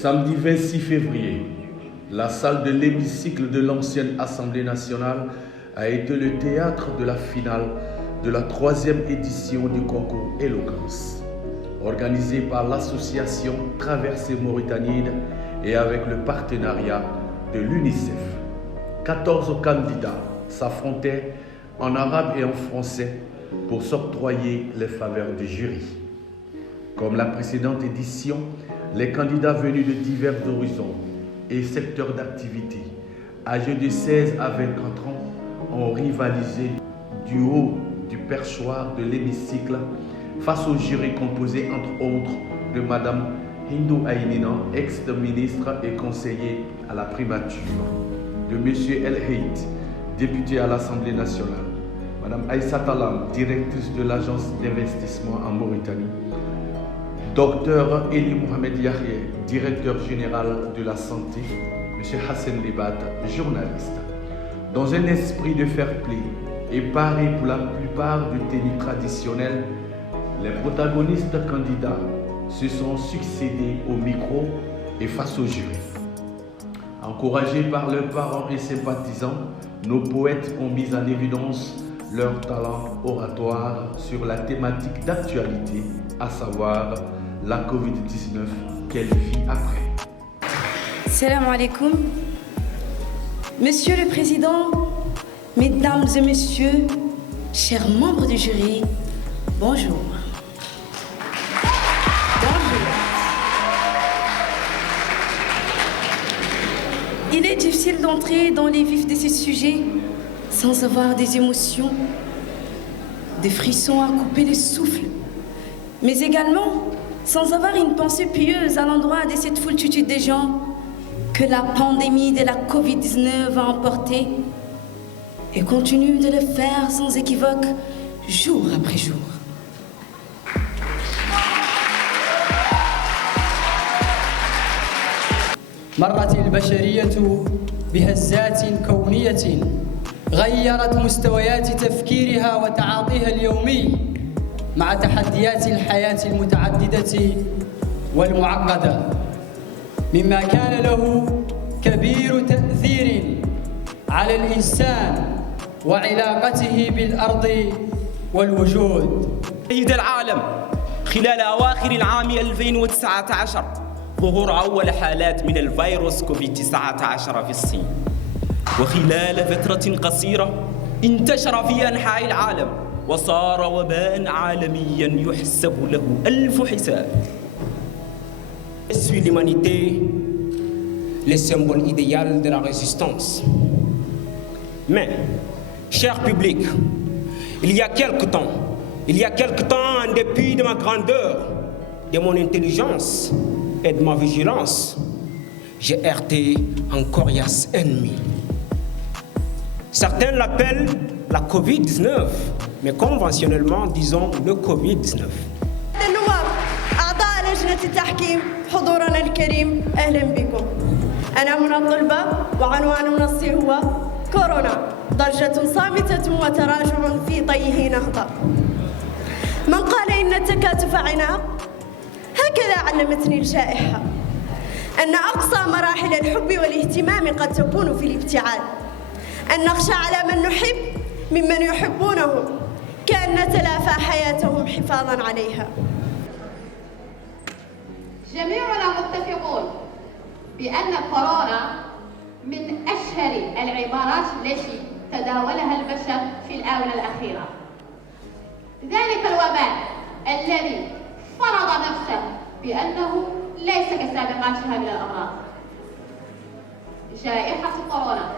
Samedi 26 février, la salle de l'hémicycle de l'ancienne Assemblée nationale a été le théâtre de la finale de la 3e édition du concours Éloquence, organisé par l'association Traversée Mauritanienne et avec le partenariat de l'UNICEF. 14 candidats s'affrontaient en arabe et en français pour s'octroyer les faveurs du jury. Comme la précédente édition, les candidats venus de divers horizons et secteurs d'activité, âgés de 16 à 24 ans, ont rivalisé du haut du perchoir de l'hémicycle face au jury composé entre autres de Madame Hindou Aïnina, ex-ministre et conseiller à la primature, de Monsieur El Haït, député à l'Assemblée nationale, Madame Aïssa Talam, directrice de l'agence d'investissement en Mauritanie, Docteur Eli Mohamed Yahye, directeur général de la santé, Monsieur Hassan Libat, journaliste. Dans un esprit de fair play et paré pour la plupart du tennis traditionnel, les protagonistes candidats se sont succédés au micro et face au jury. Encouragés par leurs parents et sympathisants, nos poètes ont mis en évidence leur talent oratoire sur la thématique d'actualité, à savoir la Covid-19, quelle vit après. Salam alaikum. Monsieur le Président, Mesdames et Messieurs, chers membres du jury, bonjour. Il est difficile d'entrer dans les vifs de ces sujets sans avoir des émotions, des frissons à couper le souffle, mais également sans avoir une pensée pieuse à l'endroit de cette foultitude de gens que la pandémie de la Covid-19 a emporté et continue de le faire sans équivoque jour après jour. مرت البشرية بهزات كونية غيرت مستويات تفكيرها وتعاطيها اليومي مع تحديات الحياة المتعددة والمعقدة، مما كان له كبير تأثير على الإنسان وعلاقته بالأرض والوجود. شهد العالم خلال أواخر العام 2019 ظهور أول حالات من الفيروس كوفيد-19 في الصين، وخلال فترة قصيرة انتشر في أنحاء العالم وصار وباء عالميا يحسب له 1000 حساب. Je suis l'humanité, le symbole idéal de la résistance. Mais, cher public, il y a quelque temps, en dépit de ma grandeur, de mon intelligence et de ma vigilance, j'ai heurté un coriace ennemi. Certains l'appellent la Covid-19, mais conventionnellement, disons le Covid-19. لجنة التحكيم حضورنا الكريم أهلا بكم. أنا من الطلبة وعنوان منصي هو كورونا ضجة صامتة وتراجع في طيه نهضة. من قال إن التكاتف عناق هكذا علمتني الجائحة أن أقصى مراحل الحب والاهتمام قد تكون في الابتعاد، أن نخشى على من نحب ممن يحبونهم كأن نتلافى حياتهم حفاظا عليها. جميعنا متفقون بأن كورونا من أشهر العبارات التي تداولها البشر في الآونة الأخيرة. ذلك الوباء الذي فرض نفسه بأنه ليس كسابقاتها من الأمراض. جائحة كورونا،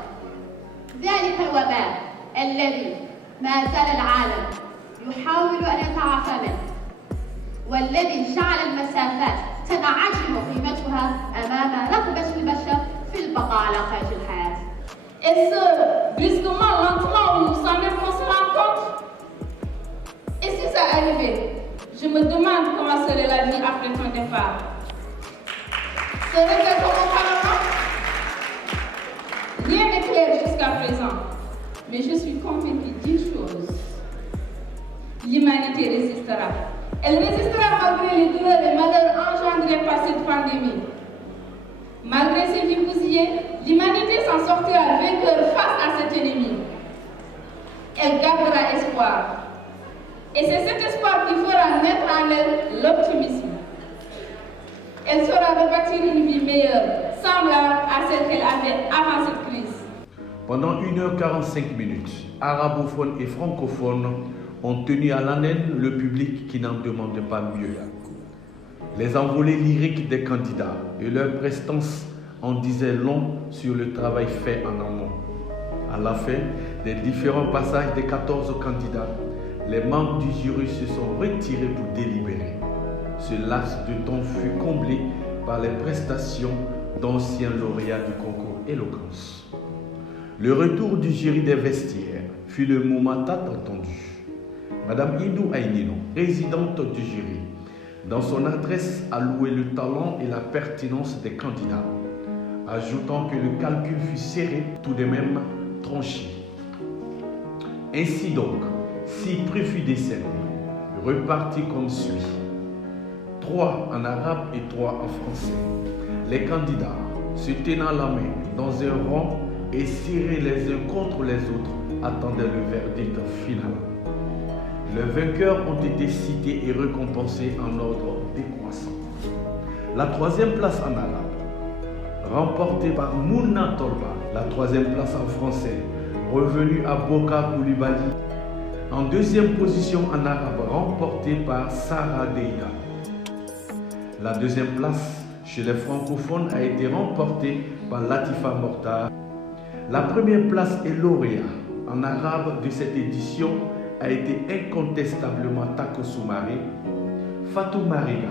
ذلك الوباء الذي ما زال العالم يحاول أن يتعافى منه، والذي جعل المسافات تنعدم قيمتها أمام رغبة البشر في البقاء على قيد الحياة. Et ce, brusquement, lentement, sans même qu'on se rencontre. Et si ça arrivait, je me demande comment serait la vie après ton départ. Serait-elle comme auparavant? Rien n'est clair jusqu'à présent, mais je suis convaincue d'une chose. L'humanité résistera. Elle résistera malgré les douleurs et malheurs engendrés par cette pandémie. Malgré ses vies bousillées, l'humanité s'en sortira vainqueur face à cet ennemi. Elle gardera espoir. Et c'est cet espoir qui fera naître en elle l'optimisme. Elle saura rebâtir une vie meilleure, semblable à celle qu'elle avait avant cette crise. Pendant 1h45, arabophones et francophones ont tenu à l'haleine le public qui n'en demandait pas mieux. Les envolées lyriques des candidats et leur prestance en disaient long sur le travail fait en amont. À la fin des différents passages des 14 candidats, les membres du jury se sont retirés pour délibérer. Ce laps de temps fut comblé par les prestations d'anciens lauréats du concours Éloquence. Le retour du jury des vestiaires fut le moment tant attendu. Madame Idou Aynino, présidente du jury, dans son adresse a loué le talent et la pertinence des candidats, ajoutant que le calcul fut serré, tout de même tranché. Ainsi donc, 6 prix furent décernés, repartis comme suit. 3 en arabe et 3 en français. Les candidats, se tenant la main dans un rang et serrés les uns contre les autres, attendaient le verdict final. Les vainqueurs ont été cités et récompensés en ordre décroissant. La 3e place en arabe, remportée par Mouna Tolba. La 3e place en français, revenue à Boka Koulibaly. En 2e position en arabe, remportée par Sarah Deida. La 2e place chez les francophones a été remportée par Latifa Mortar. La 1re place et lauréat en arabe de cette édition a été incontestablement Tako Soumaré. Fatou Mariga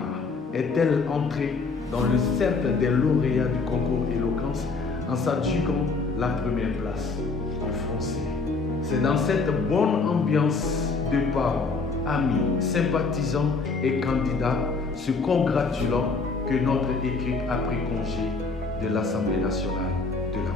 est-elle entrée dans le cercle des lauréats du concours Éloquence en s'adjuguant la 1re place en français. C'est dans cette bonne ambiance de parents, amis, sympathisants et candidats se congratulant que notre équipe a pris congé de l'Assemblée nationale de la